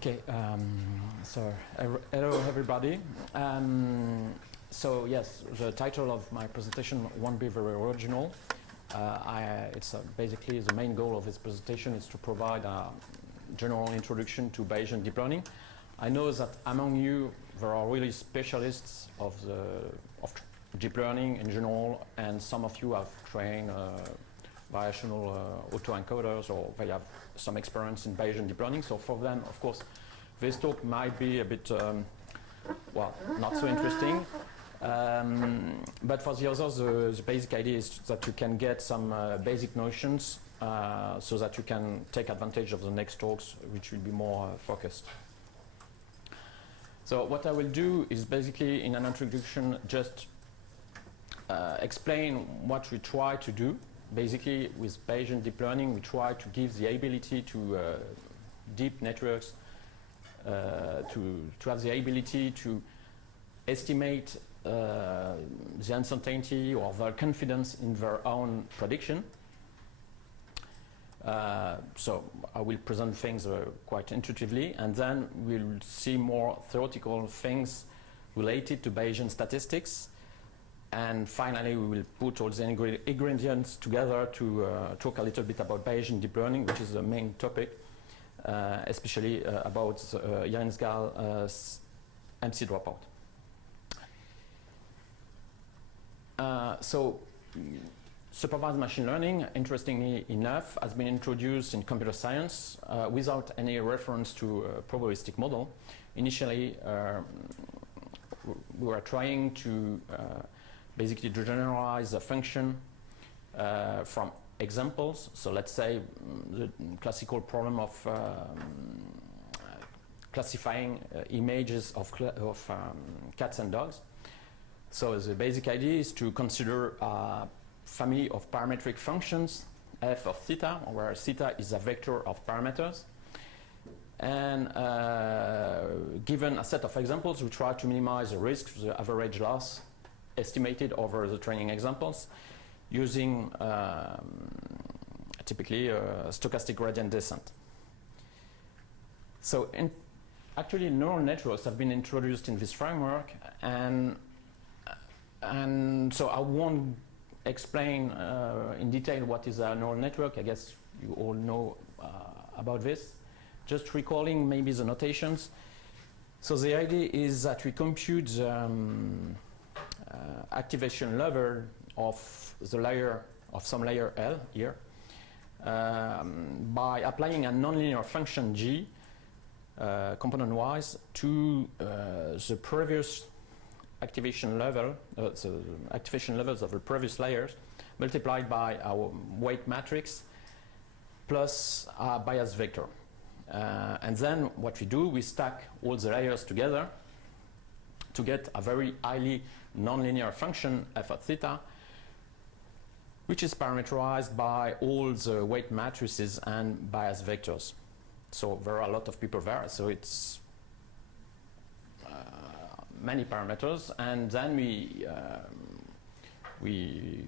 Okay, hello everybody. So yes, the title of my presentation won't be very original. Basically the main goal of this presentation is to provide a general introduction to Bayesian deep learning. I know that among you there are really specialists of deep learning in general, and some of you have trained variational autoencoders, or they have some experience in Bayesian deep learning. So for them, of course, this talk might be a bit, well, not so interesting. But for the others, the basic idea is that you can get some basic notions so that you can take advantage of the next talks, which will be more focused. So what I will do is basically, in an introduction, just explain what we try to do. Basically, with Bayesian deep learning, we try to give the ability to deep networks to have the ability to estimate the uncertainty or their confidence in their own prediction. So I will present things quite intuitively, and then we'll see more theoretical things related to Bayesian statistics. And finally, we will put all the ingredients together to talk a little bit about Bayesian deep learning, which is the main topic, especially about Jens-Gall MC dropout. So supervised machine learning, interestingly enough, has been introduced in computer science without any reference to a probabilistic model. Initially, we were trying to basically to generalize a function from examples. So let's say the classical problem of classifying images of cats and dogs. So the basic idea is to consider a family of parametric functions, f of theta, where theta is a vector of parameters. And given a set of examples, we try to minimize the risk, the average loss estimated over the training examples using typically stochastic gradient descent. So actually neural networks have been introduced in this framework, and so I won't explain in detail what is a neural network. I guess you all know about this. Just recalling maybe the notations. So the idea is that we compute activation level of the layer of some layer L here by applying a nonlinear function G component-wise to the previous activation level, the activation levels of the previous layers, multiplied by our weight matrix plus a bias vector. And then what we do, we stack all the layers together to get a very highly nonlinear function f of theta, which is parameterized by all the weight matrices and bias vectors. So there are a lot of people there, so it's many parameters, and then we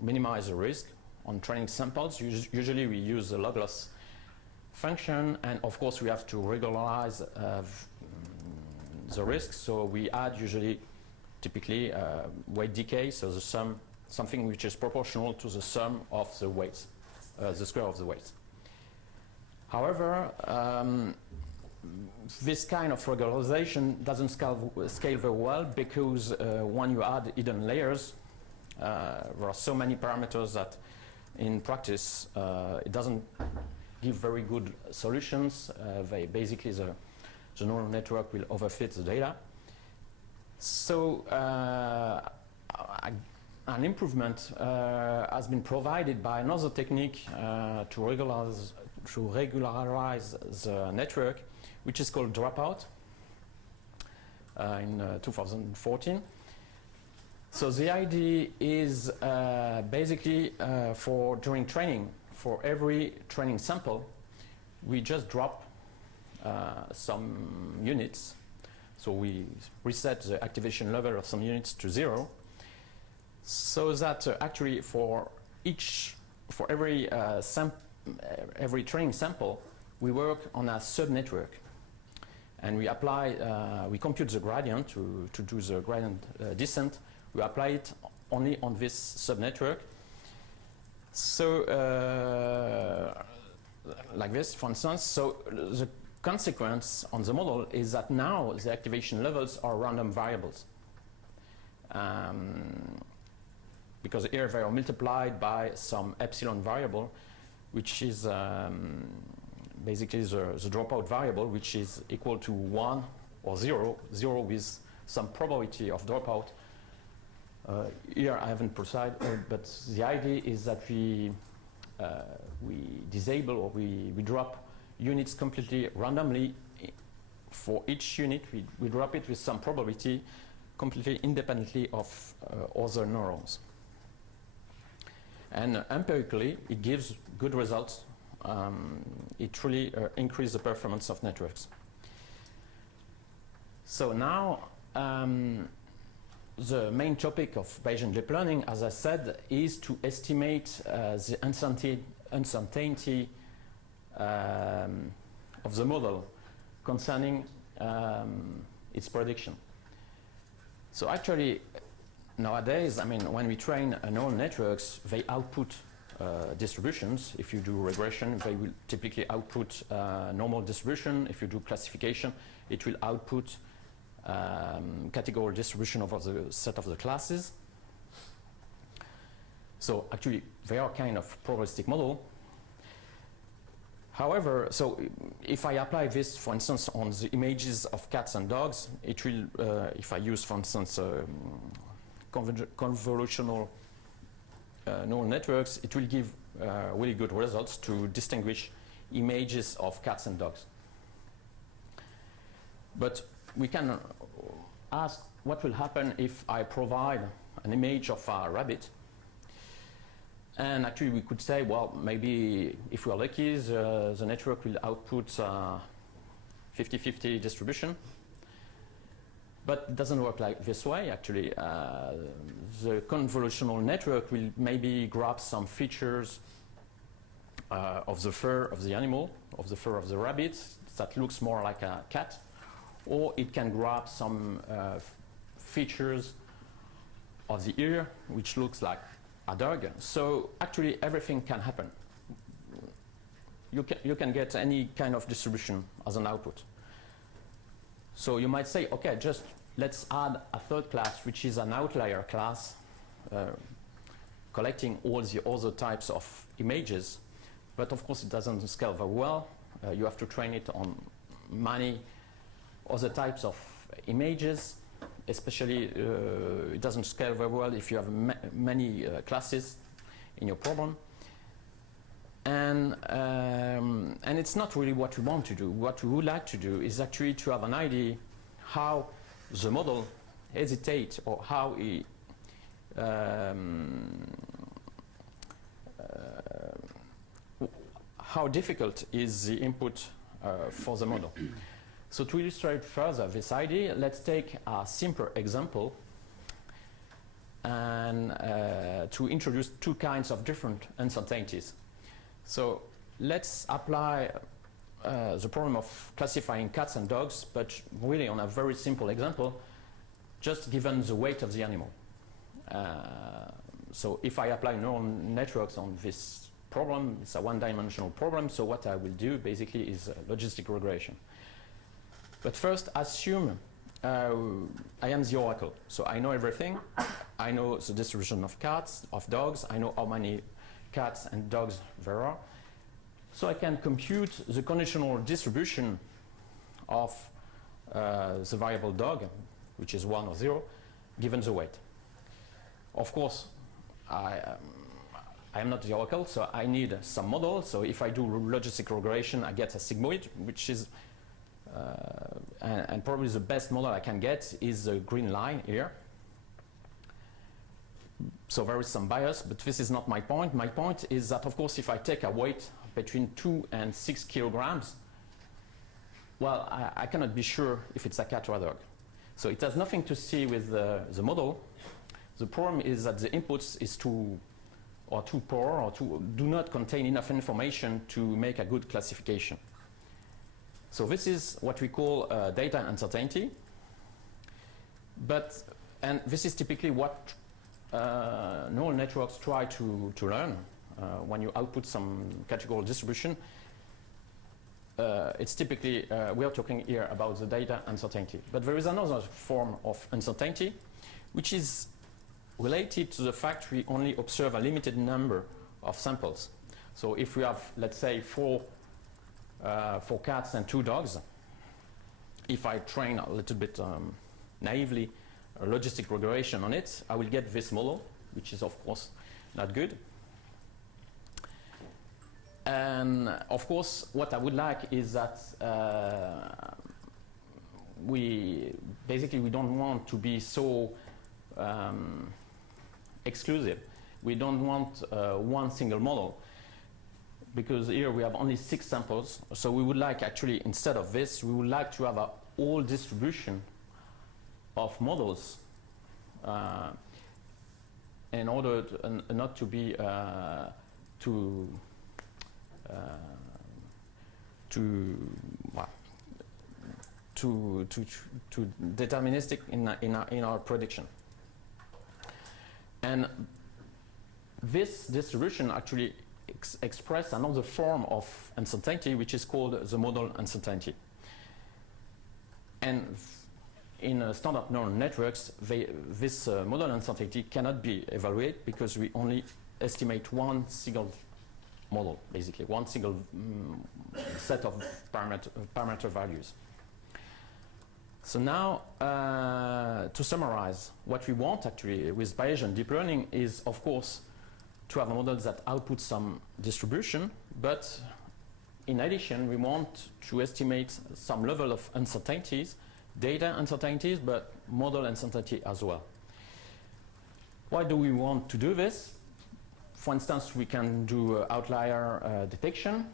minimize the risk on training samples. Usually we use the log loss function, and of course we have to regularize the risk, so we add usually typically weight decay, so the sum, something which is proportional to the sum of the weights, the square of the weights. However, this kind of regularization doesn't scale very well, because when you add hidden layers, there are so many parameters that in practice it doesn't give very good solutions. Basically the neural network will overfit the data. So an improvement has been provided by another technique to regularize the network, which is called dropout in 2014. So the idea is basically during training, for every training sample, we just drop some units. So we reset the activation level of some units to 0, so that actually for every training sample, we work on a subnetwork. And we apply, we compute the gradient to do the gradient descent. We apply it only on this subnetwork. So, like this, for instance. So the consequence on the model is that now the activation levels are random variables. Because here they are multiplied by some epsilon variable, which is basically the dropout variable, which is equal to 1 or 0, 0 with some probability of dropout. Here I haven't precise, but the idea is that we disable or we drop units completely randomly. For each unit, we drop it with some probability completely independently of other neurons. And empirically, it gives good results. It really increases the performance of networks. So now, the main topic of Bayesian deep learning, as I said, is to estimate the uncertainty of the model concerning its prediction. So actually, nowadays, I mean, when we train neural networks, they output distributions. If you do regression, they will typically output normal distribution. If you do classification, it will output categorical distribution over the set of the classes. So actually, they are kind of probabilistic model. However, so if I apply this, for instance, on the images of cats and dogs, it will, if I use, for instance, convolutional neural networks, it will give really good results to distinguish images of cats and dogs. But we can ask what will happen if I provide an image of a rabbit. And actually we could say, well, maybe if we are lucky, the network will output 50-50 distribution. But it doesn't work like this way, actually. The convolutional network will maybe grab some features of the fur of the animal, of the fur of the rabbit, that looks more like a cat. Or it can grab some features of the ear, which looks like a dog. So actually everything can happen. You can get any kind of distribution as an output. So you might say, okay, just let's add a third class, which is an outlier class, collecting all the other types of images. But of course it doesn't scale very well. You have to train it on many other types of images, especially it doesn't scale very well if you have many classes in your problem. And it's not really what we want to do. What we would like to do is actually to have an idea how the model hesitates or how it how difficult is the input for the model. So to illustrate further this idea, let's take a simple example and to introduce two kinds of different uncertainties. So let's apply the problem of classifying cats and dogs, but really on a very simple example, just given the weight of the animal. So if I apply neural networks on this problem, it's a one-dimensional problem, so what I will do basically is logistic regression. But first, assume I am the oracle. So I know everything. I know the distribution of cats, of dogs. I know how many cats and dogs there are. So I can compute the conditional distribution of the variable dog, which is 1 or 0, given the weight. Of course, I am not the oracle, so I need some model. So if I do logistic regression, I get a sigmoid, which is and probably the best model I can get is the green line here. So there is some bias, but this is not my point. My point is that, of course, if I take a weight between 2 and 6 kilograms, well, I cannot be sure if it's a cat or a dog. So it has nothing to see with the model. The problem is that the inputs is too poor or do not contain enough information to make a good classification. So this is what we call data uncertainty. And this is typically what neural networks try to learn when you output some categorical distribution. It's typically, we are talking here about the data uncertainty. But there is another form of uncertainty, which is related to the fact we only observe a limited number of samples. So if we have, let's say, four cats and 2 dogs, if I train a little bit naively a logistic regression on it, I will get this model, which is of course not good. And of course, what I would like is that we don't want to be so exclusive. We don't want one single model, because here we have only 6 samples. So we would like, actually, instead of this, we would like to have a whole distribution of models in order to, not to be too deterministic in our prediction. And this distribution actually express another form of uncertainty, which is called the model uncertainty. And in standard neural networks, this model uncertainty cannot be evaluated because we only estimate one single model, basically, one single set of parameter values. So now, to summarize, what we want actually with Bayesian deep learning is, of course, to have a model that outputs some distribution, but in addition, we want to estimate some level of uncertainties, data uncertainties, but model uncertainty as well. Why do we want to do this? For instance, we can do outlier detection.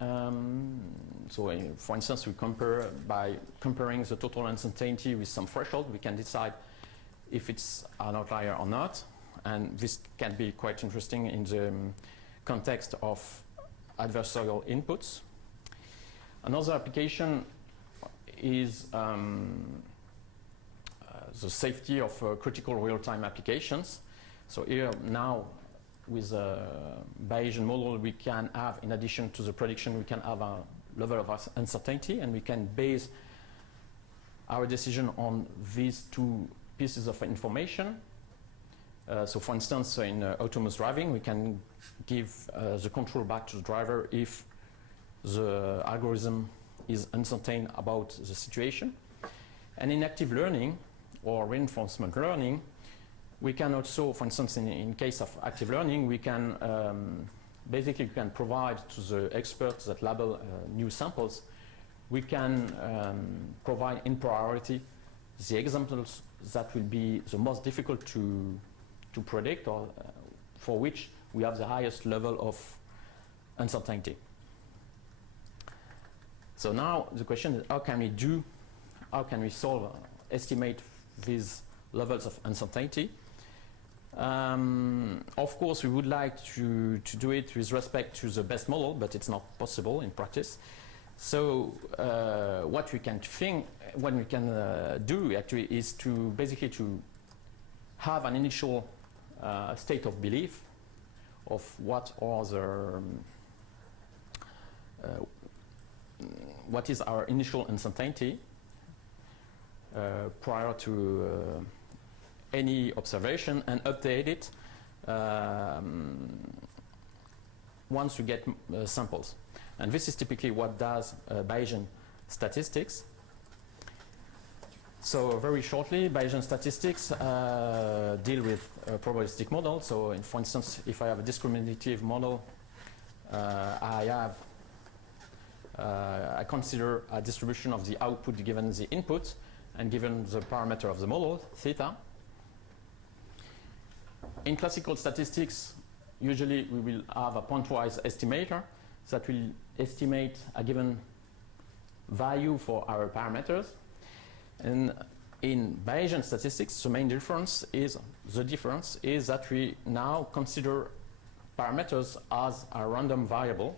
For instance, we compare by comparing the total uncertainty with some threshold. We can decide if it's an outlier or not. And this can be quite interesting in the context of adversarial inputs. Another application is the safety of critical real-time applications. So here now, with a Bayesian model, we can have, in addition to the prediction, we can have a level of uncertainty, and we can base our decision on these 2 pieces of information. So for instance, in autonomous driving, we can give the control back to the driver if the algorithm is uncertain about the situation. And in active learning or reinforcement learning, we can also, for instance, in case of active learning, we can basically we can provide to the experts that label new samples, we can provide in priority the examples that will be the most difficult to predict, or for which we have the highest level of uncertainty. So now the question is, how can we solve, estimate these levels of uncertainty? Of course, we would like to do it with respect to the best model, but it's not possible in practice. So what we can do actually is to basically to have an initial state of belief of what is our initial uncertainty prior to any observation, and update it once we get samples. And this is typically what does Bayesian statistics. So very shortly, Bayesian statistics deal with a probabilistic model. So for instance, if I have a discriminative model, I consider a distribution of the output given the input and given the parameter of the model, theta. In classical statistics, usually we will have a pointwise estimator that will estimate a given value for our parameters. And in Bayesian statistics, the main difference is that we now consider parameters as a random variable.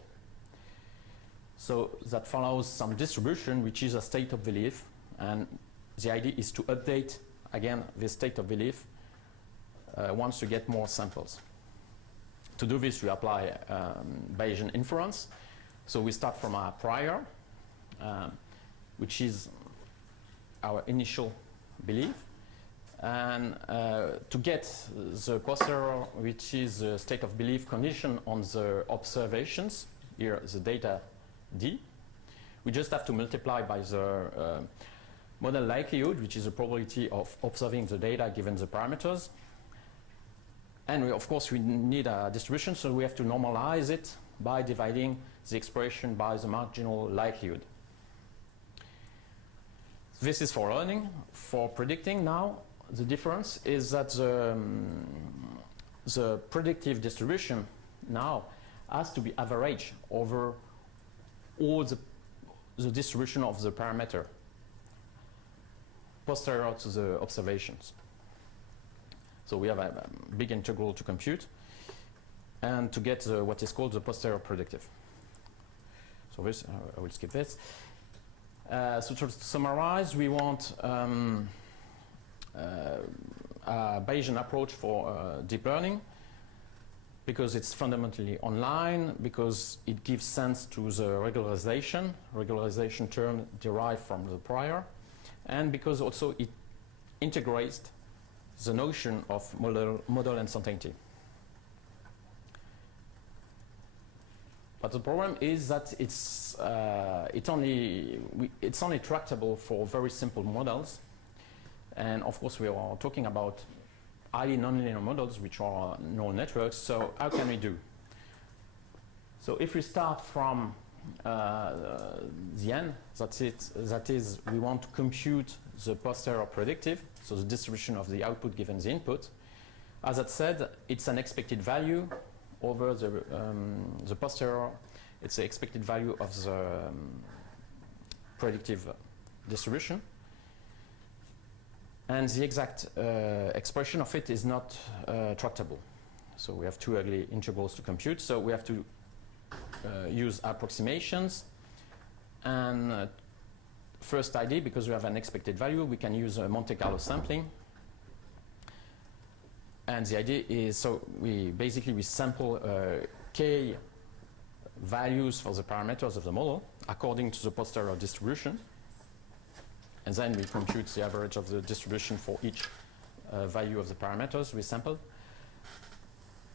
So that follows some distribution, which is a state of belief. And the idea is to update, again, this state of belief once you get more samples. To do this, we apply Bayesian inference. So we start from a prior, which is our initial belief. And to get the posterior, which is the state of belief condition on the observations, here the data D, we just have to multiply by the model likelihood, which is the probability of observing the data given the parameters. And of course, we need a distribution, so we have to normalize it by dividing the expression by the marginal likelihood. This is for learning. For predicting now, the difference is that the predictive distribution now has to be averaged over all the distribution of the parameter posterior to the observations. So we have a big integral to compute and to get what is called the posterior predictive. So this, I will skip this. So to summarize, we want a Bayesian approach for deep learning because it's fundamentally online, because it gives sense to the regularization term derived from the prior, and because also it integrates the notion of model uncertainty. But the problem is that it's only tractable for very simple models. And of course, we are talking about highly nonlinear models, which are neural networks. So how can we do? So if we start from the end, that is, we want to compute the posterior predictive, so the distribution of the output given the input. As I said, it's an expected value over the posterior. It's the expected value of the predictive distribution. And the exact expression of it is not tractable. So we have two ugly integrals to compute. So we have to use approximations. And first idea, because we have an expected value, we can use Monte Carlo sampling. And the idea is, so we sample k values for the parameters of the model according to the posterior distribution. And then we compute the average of the distribution for each value of the parameters we sampled.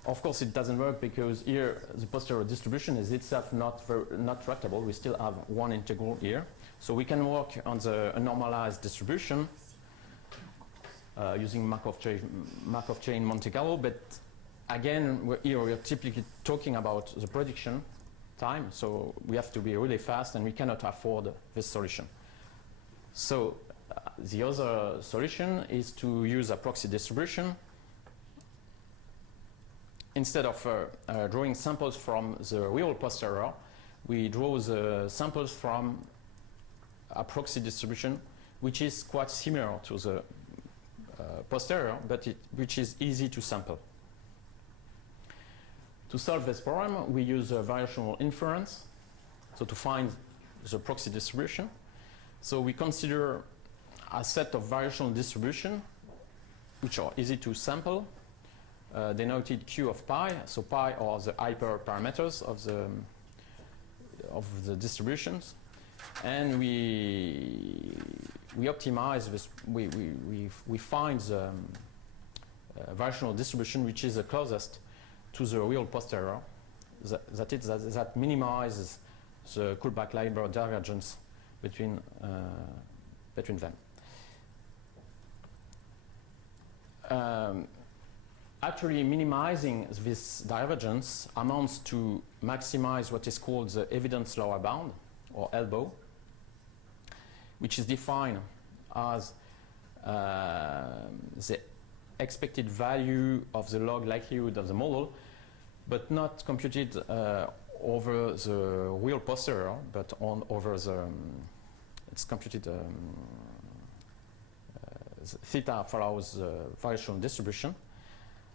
Of course, it doesn't work because here the posterior distribution is itself not tractable. We still have one integral here. So we can work on the normalized distribution using Markov chain Monte Carlo. But again, we're typically talking about the prediction time. So we have to be really fast, and we cannot afford this solution. So the other solution is to use a proxy distribution. Instead of drawing samples from the real posterior, we draw the samples from a proxy distribution, which is quite similar to the posterior, but which is easy to sample. To solve this problem, we use variational inference, so to find the proxy distribution. So we consider a set of variational distribution, which are easy to sample, denoted Q of pi. So pi are the hyperparameters of the distributions, and we optimize this. We find the variational distribution which is the closest to the real posterior. That minimizes the Kullback-Leibler divergence between them. Actually, minimizing this divergence amounts to maximize what is called the evidence lower bound, or ELBO, which is defined as the expected value of the log likelihood of the model, but not computed over the real posterior, but over the, it's computed, theta follows the variational distribution,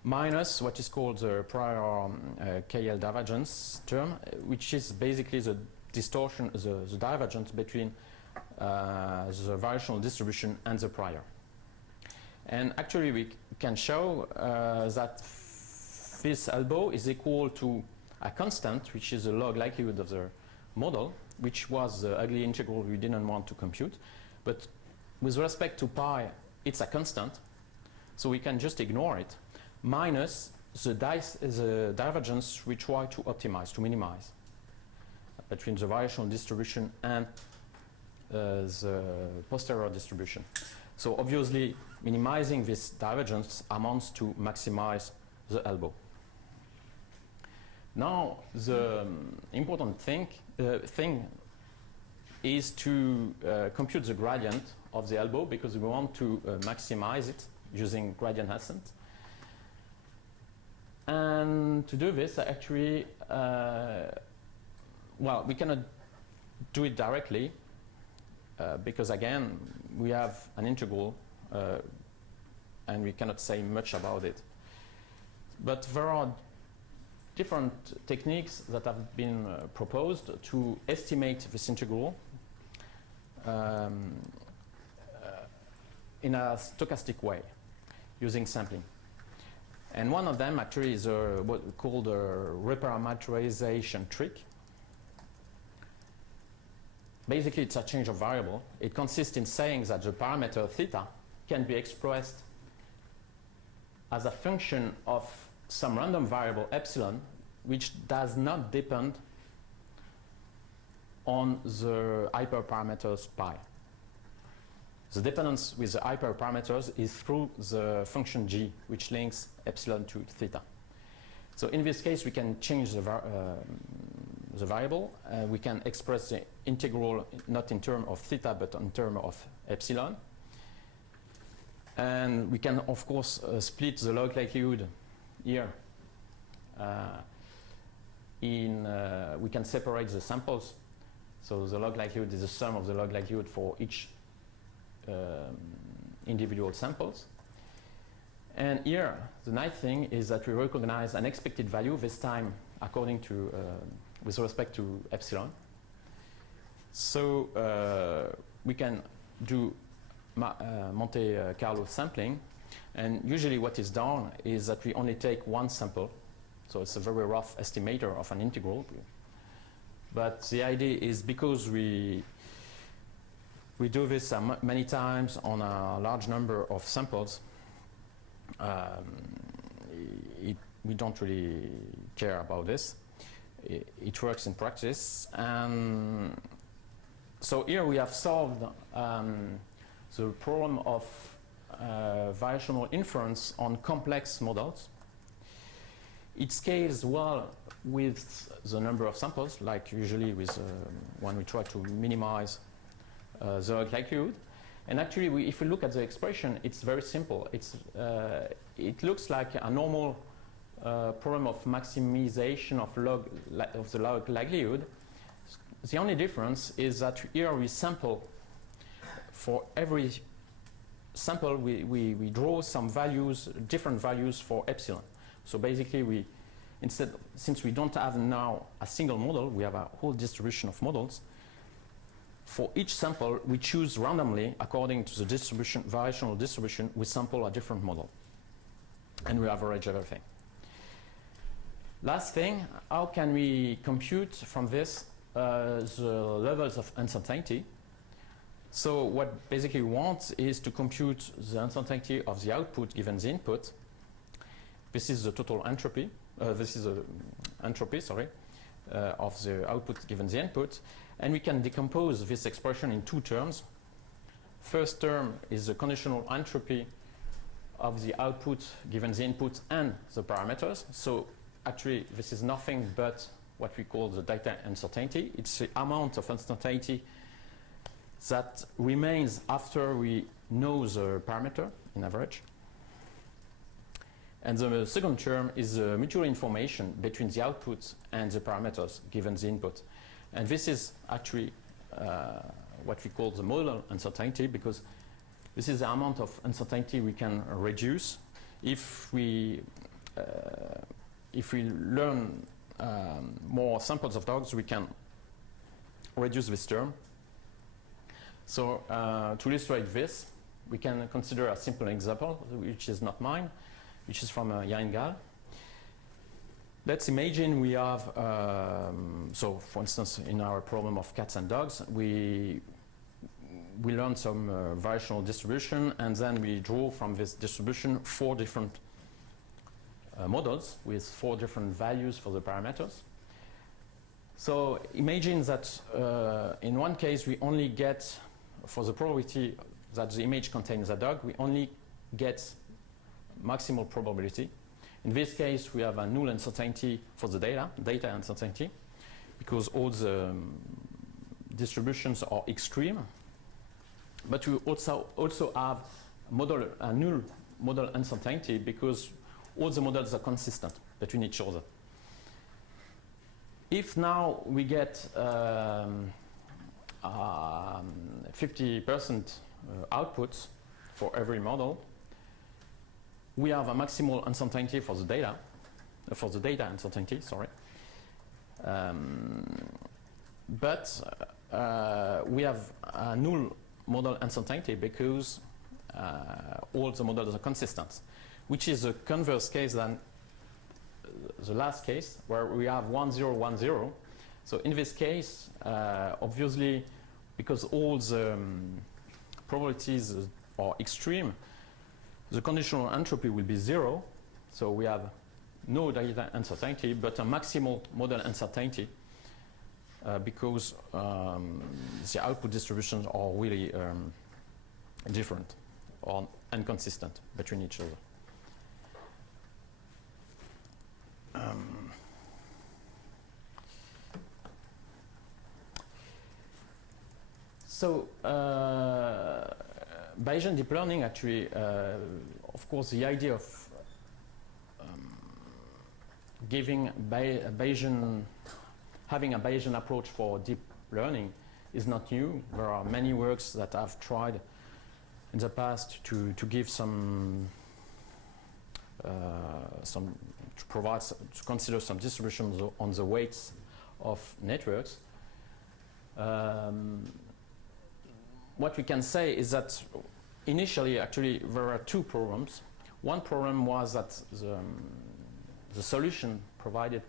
minus what is called the prior KL divergence term, which is basically the distortion, the divergence between the variational distribution and the prior. And actually we can show that this elbow is equal to a constant, which is the log likelihood of the model, which was the ugly integral we didn't want to compute. But with respect to pi, it's a constant, so we can just ignore it, minus the divergence we try to optimize, to minimize, between the variational distribution and the posterior distribution. So obviously, minimizing this divergence amounts to maximize the elbow. Now, the important thing is to compute the gradient of the elbow, because we want to maximize it using gradient ascent. And to do this, actually, well, we cannot do it directly, because again, we have an integral and we cannot say much about it. But there are different techniques that have been proposed to estimate this integral in a stochastic way, using sampling. And one of them actually is what we call the reparameterization trick. Basically, it's a change of variable. It consists in saying that the parameter theta can be expressed as a function of some random variable epsilon, which does not depend on the hyperparameters pi. The dependence with the hyperparameters is through the function g, which links epsilon to theta. So in this case, we can change the variable. We can express the integral not in terms of theta, but in terms of epsilon. And we can, of course, split the log likelihood here. We can separate the samples. So the log likelihood is the sum of the log likelihood for each individual samples. And here, the nice thing is that we recognize an expected value, this time according to, with respect to epsilon. So we can do Monte Carlo sampling, and usually what is done is that we only take one sample. So it's a very rough estimator of an integral. But the idea is, because we do this many times on a large number of samples, we don't really care about this. It works in practice. And so here we have solved the problem of variational inference on complex models. It scales well with the number of samples, like usually with when we try to minimize the log likelihood. And actually, if we look at the expression, it's very simple. It looks like a normal problem of maximization of the log likelihood. The only difference is that here we sample. For every sample, we draw some values, different values for epsilon. So basically, since we don't have now a single model, we have a whole distribution of models. For each sample, we choose randomly according to the distribution, variational distribution. We sample a different model, and we average everything. Last thing, how can we compute from this the levels of uncertainty? So what basically we want is to compute the uncertainty of the output given the input. This is the total entropy. This is the entropy, sorry, of the output given the input. And we can decompose this expression in two terms. First term is the conditional entropy of the output given the input and the parameters. So actually, this is nothing but what we call the data uncertainty. It's the amount of uncertainty that remains after we know the parameter in average. And the second term is the mutual information between the output and the parameters given the input. And this is actually what we call the model uncertainty, because this is the amount of uncertainty we can reduce if we learn more samples of dogs. We can reduce this term. So to illustrate this, we can consider a simple example, which is not mine, which is from Jan Gal. Let's imagine we have, so for instance, in our problem of cats and dogs, we learn some variational distribution, and then we draw from this distribution 4 different models with 4 different values for the parameters. So imagine that in one case we only get, for the probability that the image contains a dog, we only get maximal probability. In this case, we have a null uncertainty for the data uncertainty, because all the distributions are extreme. But we also have a null model uncertainty, because all the models are consistent between each other. If now we get 50% outputs for every model, we have a maximal uncertainty for the data uncertainty, sorry. But we have a null model uncertainty because all the models are consistent, which is a converse case than the last case, where we have 1, 0, 1, 0. So in this case, obviously, because all the probabilities are extreme, the conditional entropy will be 0. So we have no data uncertainty, but a maximal model uncertainty, because the output distributions are really different or inconsistent between each other. So Bayesian deep learning actually, of course, the idea of having a Bayesian approach for deep learning is not new. There are many works that have tried in the past to give some to consider some distributions on the weights of networks. What we can say is that initially, actually, there are 2 problems. One problem was that the solution provided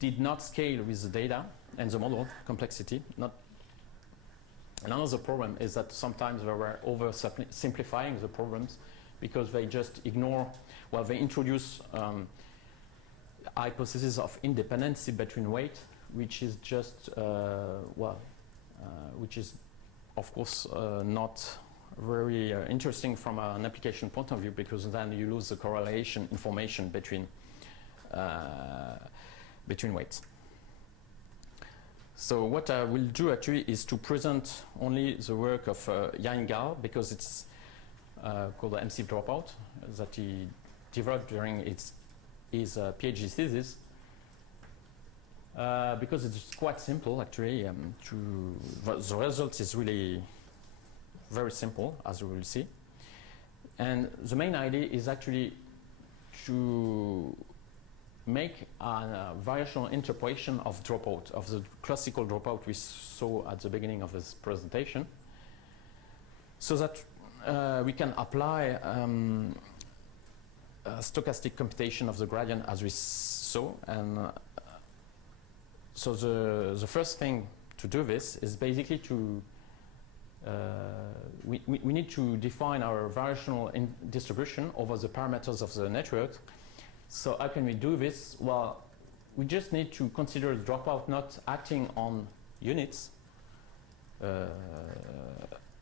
did not scale with the data and the model complexity. Another problem is that sometimes they were oversimplifying the problems, because they just ignore, well, they introduce hypothesis of independency between weight, which is just, which is, of course, not very interesting from an application point of view, because then you lose the correlation information between weights. So what I will do actually is to present only the work of Jan Gal, because it's called the MC dropout, that he developed during his PhD thesis. Because it's quite simple, actually. The result is really very simple, as you will see. And the main idea is actually to make a variational interpolation of dropout, of the classical dropout we saw at the beginning of this presentation, so that we can apply a stochastic computation of the gradient as we saw. And so the first thing to do this is basically to we need to define our variational distribution over the parameters of the network. So how can we do this? Well, we just need to consider the dropout not acting on units,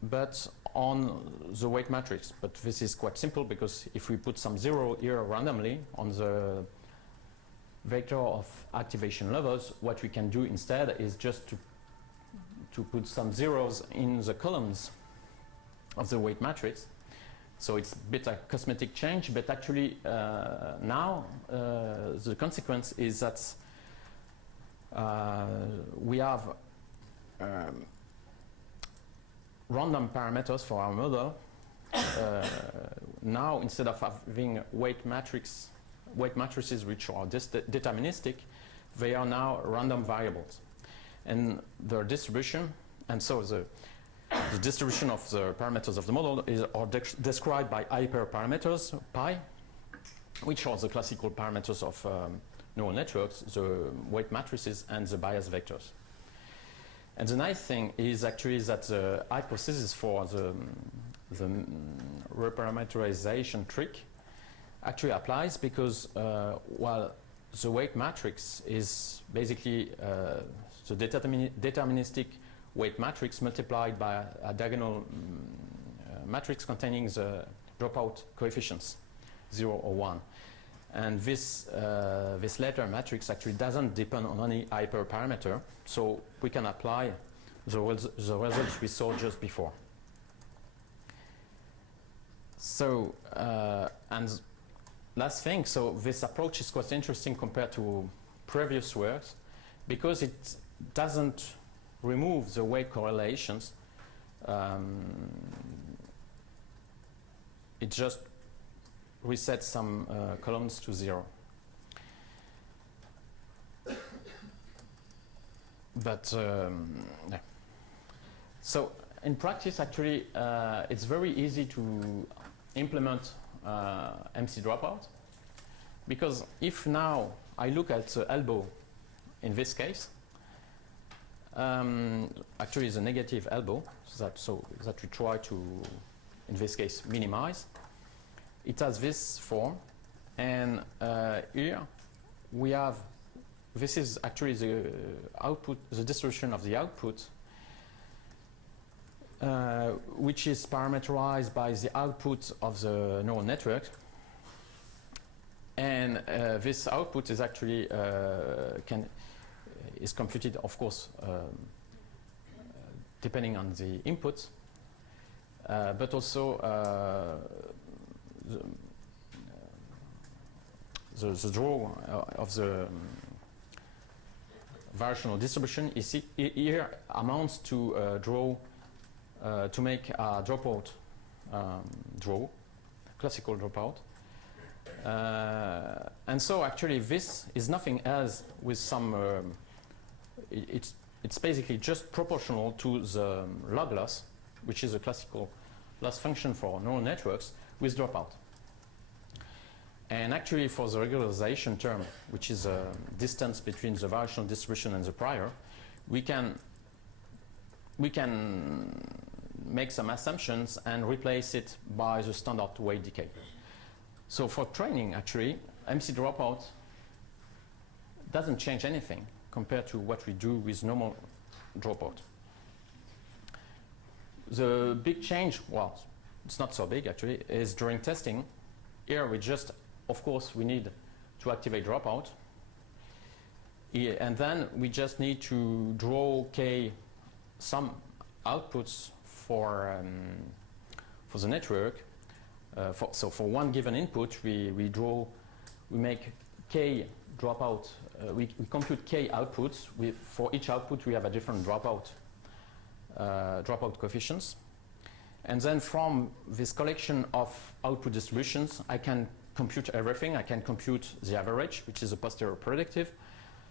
but on the weight matrix. But this is quite simple, because if we put some 0 here randomly on the vector of activation levels, what we can do instead is just to put some zeros in the columns of the weight matrix. So it's a bit a cosmetic change, but actually now the consequence is that we have random parameters for our model. Now, instead of having weight matrices which are deterministic, they are now random variables. and their distribution, and so the distribution of the parameters of the model are described by hyperparameters, pi, which are the classical parameters of neural networks, the weight matrices and the bias vectors. And the nice thing is actually that the hypothesis for the reparameterization trick actually applies, because while the weight matrix is basically the deterministic weight matrix multiplied by a diagonal matrix containing the dropout coefficients, 0 or 1. And this latter matrix actually doesn't depend on any hyperparameter, so we can apply the results we saw just before. So, and last thing, so this approach is quite interesting compared to previous works, because it doesn't remove the weight correlations. It just resets some columns to 0. But yeah. So in practice, actually, it's very easy to implement MC dropout, because if now I look at the elbow in this case, actually it's a negative elbow, so that we try to, in this case, minimize. It has this form, and here we have, this is actually the output, the distribution of the output, which is parameterized by the output of the neural network. And this output is actually is computed, of course, depending on the input, but also the draw of the variational distribution is here amounts to draw to make a dropout draw, classical dropout. And so actually this is nothing else with some, it's basically just proportional to the log loss, which is a classical loss function for neural networks with dropout. And actually for the regularization term, which is a distance between the variational distribution and the prior, we can make some assumptions and replace it by the standard weight decay. So for training, actually, MC dropout doesn't change anything compared to what we do with normal dropout. The big change, well, it's not so big actually, is during testing. Here we just, of course, we need to activate dropout. And then we just need to draw some outputs for the network. So for one given input, we make K dropout, we compute K outputs. For each output, we have a different dropout coefficients. And then from this collection of output distributions, I can compute everything. I can compute the average, which is a posterior predictive.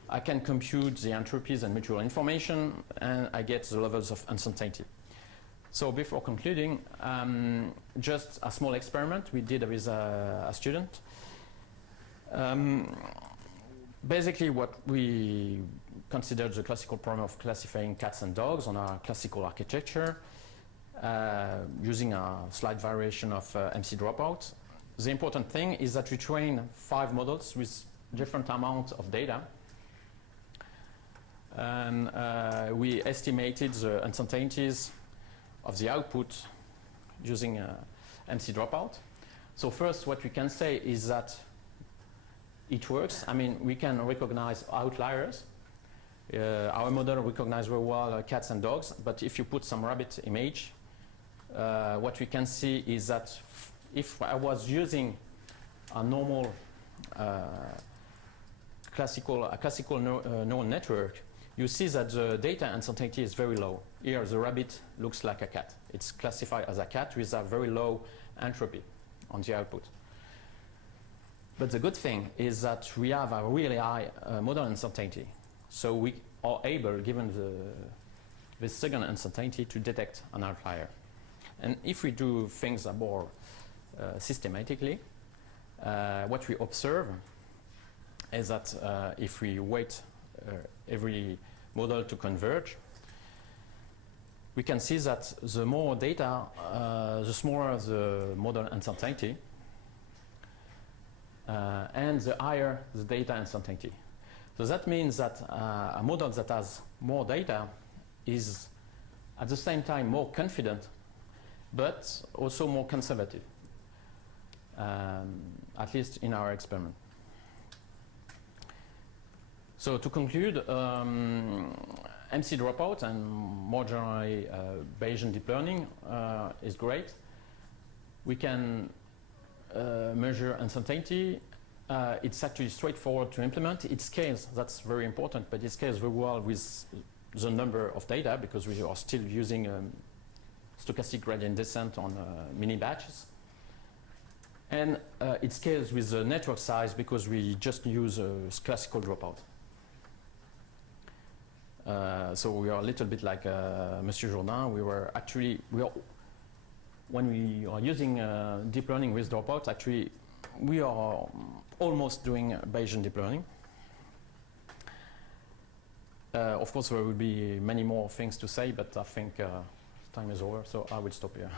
I can compute the entropies and mutual information, and I get the levels of uncertainty. So before concluding, just a small experiment we did with a student. Basically what we considered the classical problem of classifying cats and dogs on our classical architecture using a slight variation of MC dropout. The important thing is that we train 5 models with different amounts of data. And we estimated the uncertainties of the output using MC dropout. So first, what we can say is that it works. I mean, we can recognize outliers. Our model recognizes very well cats and dogs, but if you put some rabbit image, what we can see is that if I was using a normal classical neural network, you see that the data uncertainty is very low. Here, the rabbit looks like a cat. It's classified as a cat with a very low entropy on the output. But the good thing is that we have a really high model uncertainty. So we are able, given this second uncertainty, to detect an outlier. And if we do things more systematically, what we observe is that if we wait every model to converge, we can see that the more data, the smaller the model uncertainty, and the higher the data uncertainty. So that means that a model that has more data is at the same time more confident, but also more conservative, at least in our experiment. So to conclude, MC dropout and more generally Bayesian deep learning is great. We can measure uncertainty. It's actually straightforward to implement. It scales, that's very important, but it scales very well with the number of data because we are still using stochastic gradient descent on mini batches. And it scales with the network size because we just use a classical dropout. So we are a little bit like Monsieur Jourdain. When we are using deep learning with dropouts, actually we are almost doing Bayesian deep learning. Of course, there will be many more things to say, but I think time is over, so I will stop here.